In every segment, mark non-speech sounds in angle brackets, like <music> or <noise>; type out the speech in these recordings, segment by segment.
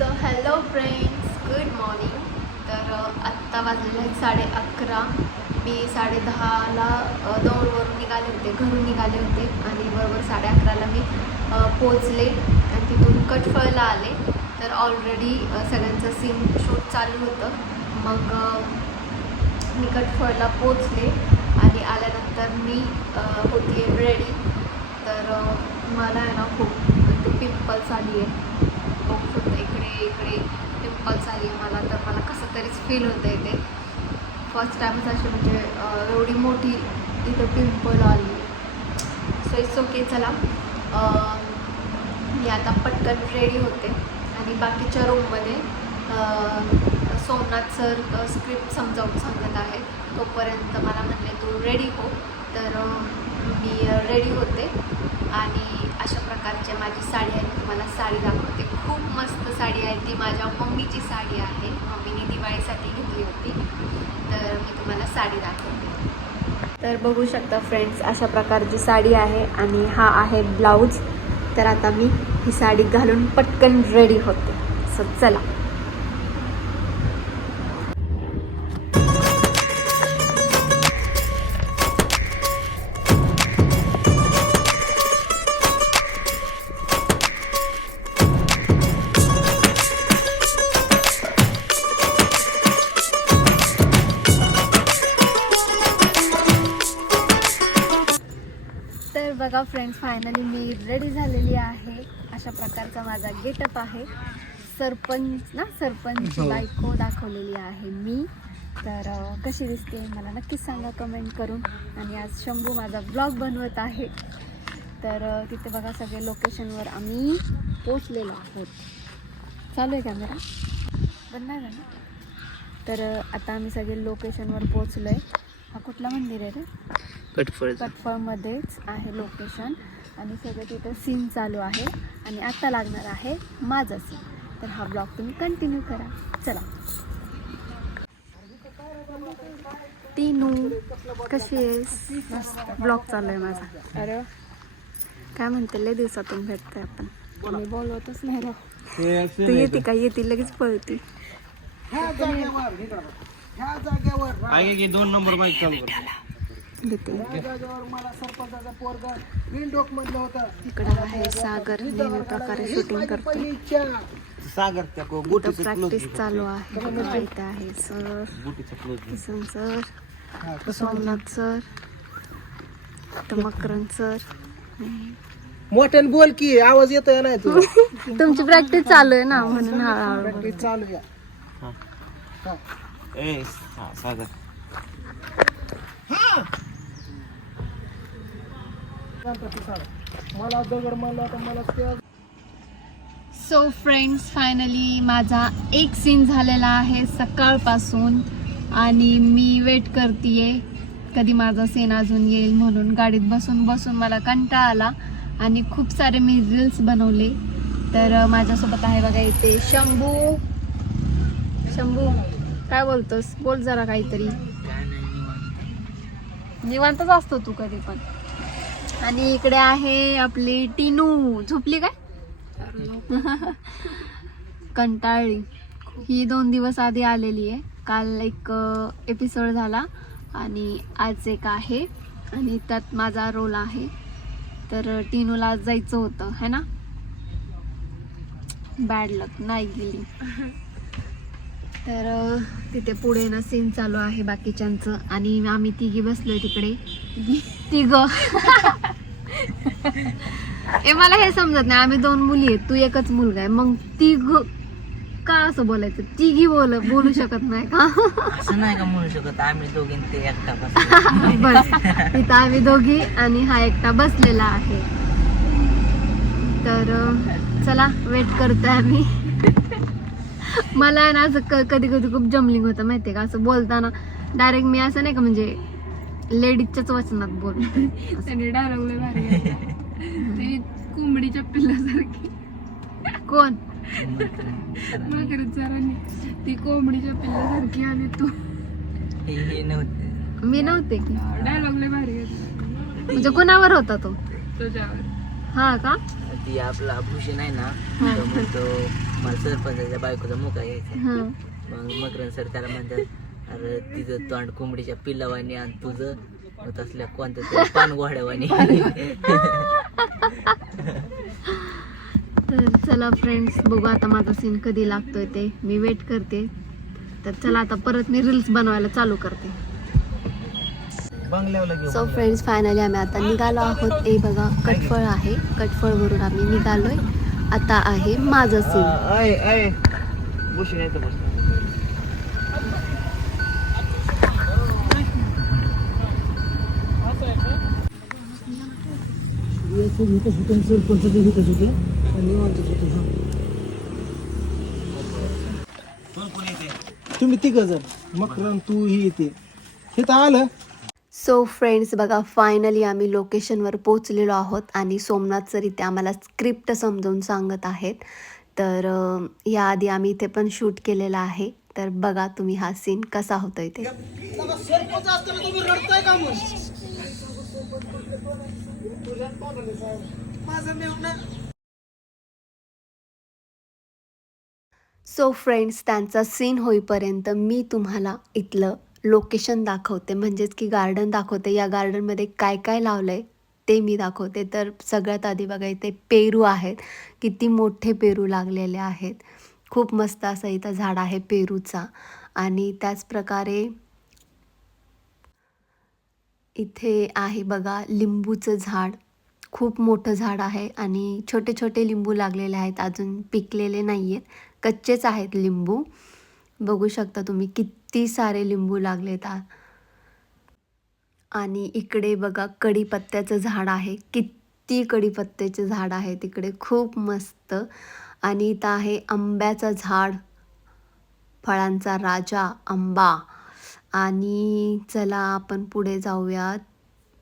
So hello friends good morning तर आत्ता वाजलेले आहेत साडे अकरा. मी साडे दहाला दौडवरून निघाले होते घरून निघाले होते आणि बरोबर साडे अकराला मी पोचले आणि तिथून कटफळला आले. तर ऑलरेडी सगळ्यांचं सीन शूट चालू होतं. मग मी कटफळला पोचले आणि आल्यानंतर मी अ, होती रेडी तर मला आहे ना खूप पिंपल्स आली आहे बघू शकता इकडे इकडे पिंपल्स आली मला तर मला कसं तरीच फील होतं आहे ते फर्स्ट टाईमच अशी म्हणजे एवढी मोठी इथं पिंपल आली. सो इट्स ओके चला. मी आता पटकन रेडी होते. आणि बाकीच्या रूममध्ये सोमनाथ सर स्क्रिप्ट समजावून सांगत आहे. तोपर्यंत मला म्हणले तू रेडी हो. तर मी रेडी होते. आणि अशा प्रकारची माझी साडी आहे. तुम्हाला साडी दाखवते. खूप मस्त साडी आहे. ती माझ्या मम्मीची साडी आहे. मम्मीने दिवाळीसाठी घेतली होती. तर मी तुम्हाला साडी दाखवते. तर बघू शकता फ्रेंड्स अशा प्रकारची साडी आहे आणि हा आहे ब्लाऊज. तर आता मी ही साडी घालून पटकन रेडी होते. सो चला. बघा फ्रेंड्स फायनली मी रेडी झालेली आहे. अशा प्रकारचा माझा गेटअप आहे. सरपंच ना सरपंच हो. बायको दाखवलेली आहे मी. तर कशी दिसते मला नक्कीच सांगा कमेंट करून. आणि आज शंभू माझा ब्लॉग बनवत आहे. तर तिथे बघा सगळे लोकेशनवर आम्ही पोचलेलो आहोत. चालू आहे कॅमेरा बंद नाही झाला तर आता आम्ही सगळे लोकेशनवर पोचलो आहे हा कुठला मंदिर आहे रे? कटफळ. कटफळमध्येच आहे लोकेशन आणि सगळं तिथं सीन चालू आहे. आणि आत्ता लागणार आहे माझा सीन तर हा ब्लॉग तुम्ही कंटिन्यू करा. चला. टीनू कशी आहेस? ब्लॉग चालू आहे माझा. अरे. काय म्हणते लय दिवसातून भेटतोय आपण. मी बोलवतच नाही राव तू येते का? येते लगेच पळते. आहे की दोन नंबर माहिती चालू कर. घेते मला सरपंचाचा पोरगा विंडोक मधलं होता. इकडं आहे सागर नेहमी प्रकारे शूटिंग करतो. सागर प्रॅक्टिस. चालू आहे. इथं आहे sir. Kisan sir. Somnath sir. Makran sir. मोठ्यान बोल की आवाज येतोय नाही तुझा? <laughs> तुमची प्रॅक्टिस चालू आहे ना म्हणून हळूहळू. प्रॅक्टिस चालू आहे सागर. मला दगड मला तर मला त्या सो फ्रेंड्स फायनली माझा एक सीन झालेला आहे सकाळपासून आणि मी वेट करते कधी माझा सीन अजून येईल म्हणून गाडीत बसून बसून मला कंटाळा आला आणि खूप सारे मी रील्स बनवले. तर माझ्यासोबत आहे बघा इथे शंभू. शंभू काय बोलतोस? बोल जरा काहीतरी. निवांतच असतो तू कधी पण. आणि इकडे आहे आपली टिनू. झोपली काय? कंटाळली. ही दोन दिवस आधी आलेली आहे. काल एक एपिसोड झाला आणि आज एक आहे. आणि त्यात माझा रोल आहे. तर टिनूला आज जायचं होतं है ना? बॅड लक नाही गेली. तर तिथे पुढे ना सीन चालू आहे बाकीच्यांचं. आणि आम्ही तिघी बसलोय तिकडे. तिघ. ए मला हे समजत नाही. आम्ही दोन मुली आहेत. तू एकच मुलगा आहे. मग तिघ का असं बोलायचं? तिघी बोल बोलू शकत नाही का? असं नाही का म्हणू शकत? आम्ही दोघीं ते एकटा बस बस. तिथं आम्ही दोघी आणि हा एकटा बसलेला आहे. तर अं, चला वेट करतोय आम्ही. मला आहे ना असं कधी कधी खूप जमलिंग होतं माहितीये का? असं बोलताना डायरेक्ट मी असं नाही का म्हणजे लेडीजच्याच वचनात बोल. त्यांनी डायलॉग भारी ते कोंबडीच्या पिल्लासारखी कोण? माकरत सरांनी ती कोंबडीच्या पिल्लासारखी आणि तू. हे हे नव्हते. मी नव्हते की. डायलॉग लय भारी होता म्हणजे कुणावर होता तो? तुझ्यावर. हा का? ती आपला भूषण आहे ना तो म्हणतो मला सरपंचाच्या बायकोचा मुका यायचा हं. मग मकरन सर त्याला म्हणतात अरे तिचं तोंड कोंबडीच्या पिल्लावानी आणि तुझं मग तसल्या कोणत्या तरी पानगोड्यावानी. तर चला फ्रेंड्स बघू आता माझा सीन कधी लागतोय ते. मी वेट करते. तर चला आता परत मी रील्स बनवायला चालू करते. सो फ्रेंड्स फायनली आम्ही आता निघालो आहोत. हे बघा कटफळ आहे. कटफळवरून आम्ही निघालोय. आता आहे माझं सीन कोण कोण येते तुम्ही तिघ जण मकरन तू ही येते हे तर आलं. सो फ्रेंड्स बघा फायनली आम्ही लोकेशनवर पोचलेलो आहोत आणि सोमनाथ सर इथे आम्हाला स्क्रिप्ट समजावून सांगत आहेत. तर अं, याआधी आम्ही इथे पण शूट केलेला आहे. तर बघा तुम्ही हा सीन कसा होतोय ते. सरपंच असताना तुम्ही रडताय का मग? माझं सो फ्रेंड्स त्यांचा सीन होईपर्यंत मी तुम्हाला इथलं लोकेशन दाखवते. म्हणजेच की गार्डन दाखवते. या गार्डनमध्ये काय काय लावलं आहे ते मी दाखवते. तर सगळ्यात आधी बघा इथे पेरू आहेत. किती मोठे पेरू लागलेले आहेत. खूप मस्त असं इथं झाड आहे पेरूचा. आणि त्याचप्रकारे इथे आहे बघा लिंबूचं झाड. खूप मोठं झाड आहे आणि छोटे छोटे लिंबू लागलेले आहेत अजून पिकलेले नाही आहेत कच्चेच आहेत लिंबू. बघू शकता तुम्ही किती सारे लिंबू लागलेत आ- आणि इकडे बघा कढीपत्त्याचं झाड आहे. किती कढीपत्त्याचे झाड आहे तिकडे. खूप मस्त. आणि इथं आहे आंब्याचं झाड. फळांचा राजा आंबा. आणि चला आपण पुढे जाऊयात.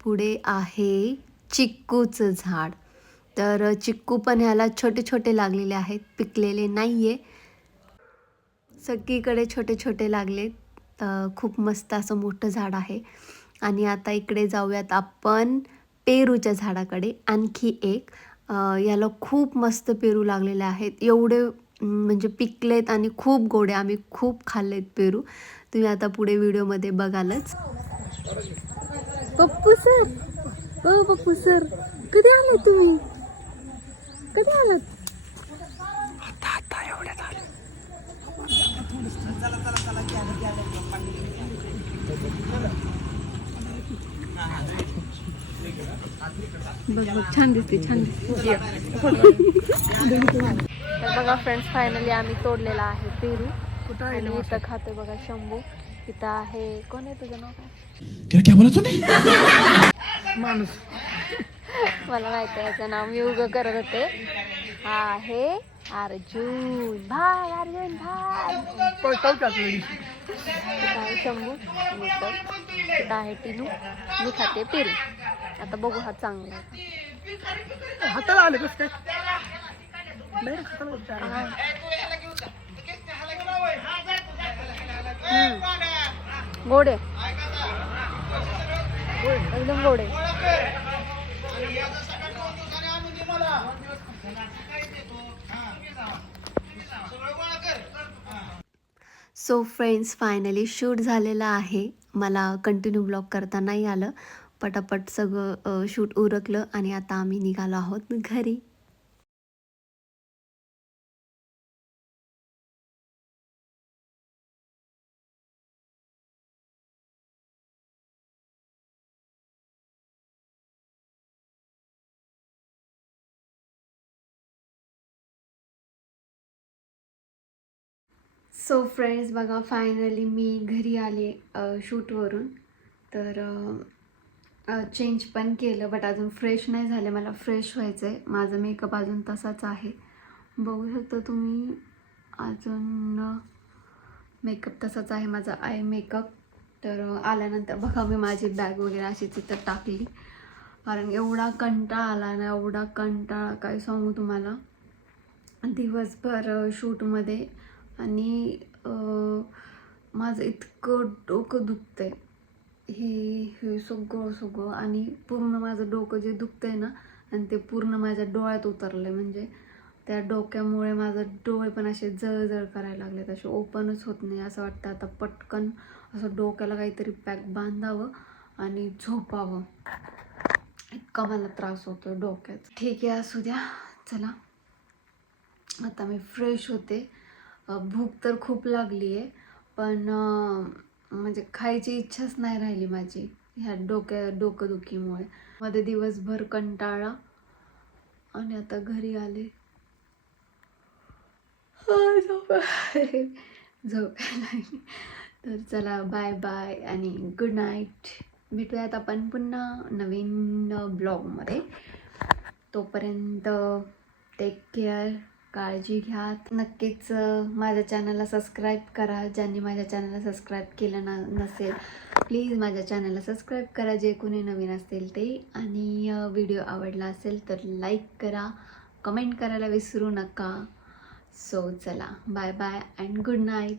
पुढे आहे चिक्कूचं झाड. तर चिक्कू पण ह्याला छोटे छोटे लागलेले आहेत पिकलेले नाही आहे सगळीकडे छोटे छोटे लागले खूप मस्त असं मोठं झाड आहे. आणि आता इकडे जाऊयात आपण पेरूच्या झाडाकडे. आणखी एक. याला खूप मस्त पेरू लागलेले आहेत. एवढे म्हणजे पिकलेत आणि खूप गोडे आम्ही खूप खाल्लेत पेरू. तुम्ही आता पुढे व्हिडिओमध्ये बघालच. पप्पू सर. हो पप्पू सर. कधी आलात तुम्ही? कधी आलात? बघ बघ छान दिसते छान दिसते. <laughs> तर बघा फ्रेंड्स फायनली आम्ही तोडलेला आहे पेरू. कुठं आहे इथं खातोय बघा शंभू. इथं आहे कोण आहे तुझं नाव काय? क्या बोला तूने माणूस. मला माहिती आहे याचं नाव. मी उगं करत होते. हा आहे अर्जुन. भाई अर्जुन आहे शंभू. आणि इथं आहे टिनू. मी खाते पेरू. आता बघू हा चांगला आहे. हाताला आले कस काय नाही हाताला बघ काय. हा. हम्म. गोड. आहे एकदम गोड. सो फ्रेंड्स फायनली शूट झालेलं आहे. मला कंटिन्यू ब्लॉग करता नाही आलं. पटापट सगळं शूट उरकलं आणि आता आम्ही निघालो आहोत घरी. सो फ्रेंड्स बघा फायनली मी घरी आले शूटवरून तर चेंज पण केलं बट अजून फ्रेश नाही झाले. मला फ्रेश व्हायचं आहे माझं मेकअप अजून तसाच आहे. बघू शकता तुम्ही अजून मेकअप तसाच आहे माझा आय मेकअप तर आल्यानंतर बघा मी माझी बॅग वगैरे अशी तिथं टाकली. कारण एवढा कंटाळा आला ना एवढा कंटाळा काय सांगू तुम्हाला? दिवसभर शूटमध्ये आणि माझं इतकं डोकं दुखतं आहे हे हे सगळं सगळं आणि पूर्ण माझं डोकं जे दुखतं आहे ना आणि ते पूर्ण माझ्या डोळ्यात उतरले म्हणजे त्या डोक्यामुळे माझं डोळे पण असे जळजळ करायला लागले असे ओपनच होत नाही असं वाटतं. आता पटकन असं डोक्याला काहीतरी पॅक बांधावं आणि झोपावं. इतका मला त्रास होतो डोक्यात. ठीक आहे असू द्या. चला. आता मी फ्रेश होते. भूक तर खूप लागली आहे पण म्हणजे खायची इच्छाच नाही राहिली माझी ह्या डोक्या डोकंदुखीमुळे. मध्ये दिवसभर कंटाळा आणि आता घरी आले. झोपायला तर चला बाय बाय आणि गुड नाईट भेटूयात आपण पुन्हा नवीन ब्लॉगमध्ये तोपर्यंत टेक केअर काळजी घ्या. नक्कीच माझ्या चॅनलला सबस्क्राईब करा. ज्यांनी माझ्या चॅनलला सबस्क्राईब केलं ना नसेल प्लीज माझ्या चॅनलला सबस्क्राईब करा. जे कोणी नवीन असतील ते. आणि व्हिडिओ आवडला असेल तर लाईक करा. कमेंट करायला विसरू नका. सो चला. Bye bye and good night